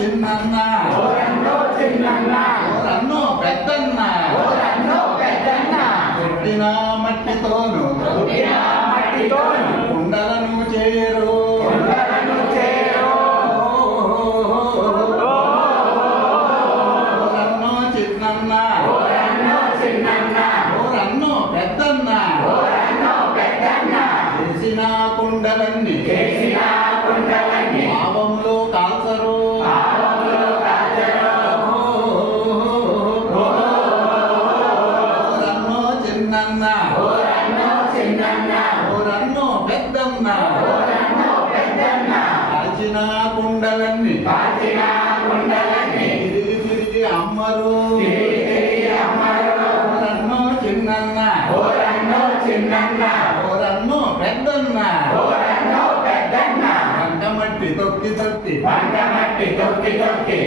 చిన్నన్న ఓరన్నో పెద్దన్న కొట్టిన మట్టితోను కుండలను చేయరు ఓరన్నో చిన్నన్న ఓరన్నో పెద్దన్న చేసిన కుండలన్నీ పాపంలో కాల్చరు ఓరన్నో చిన్నన్న ఓరన్నో పెద్దన్న కాల్చిన కుండలన్నీ తిరిగి తిరిగి అమ్మరు ఓరన్నో చిన్నన్న ఓరన్నో పెద్దన్న వంట మట్టి తొక్కి తొక్కి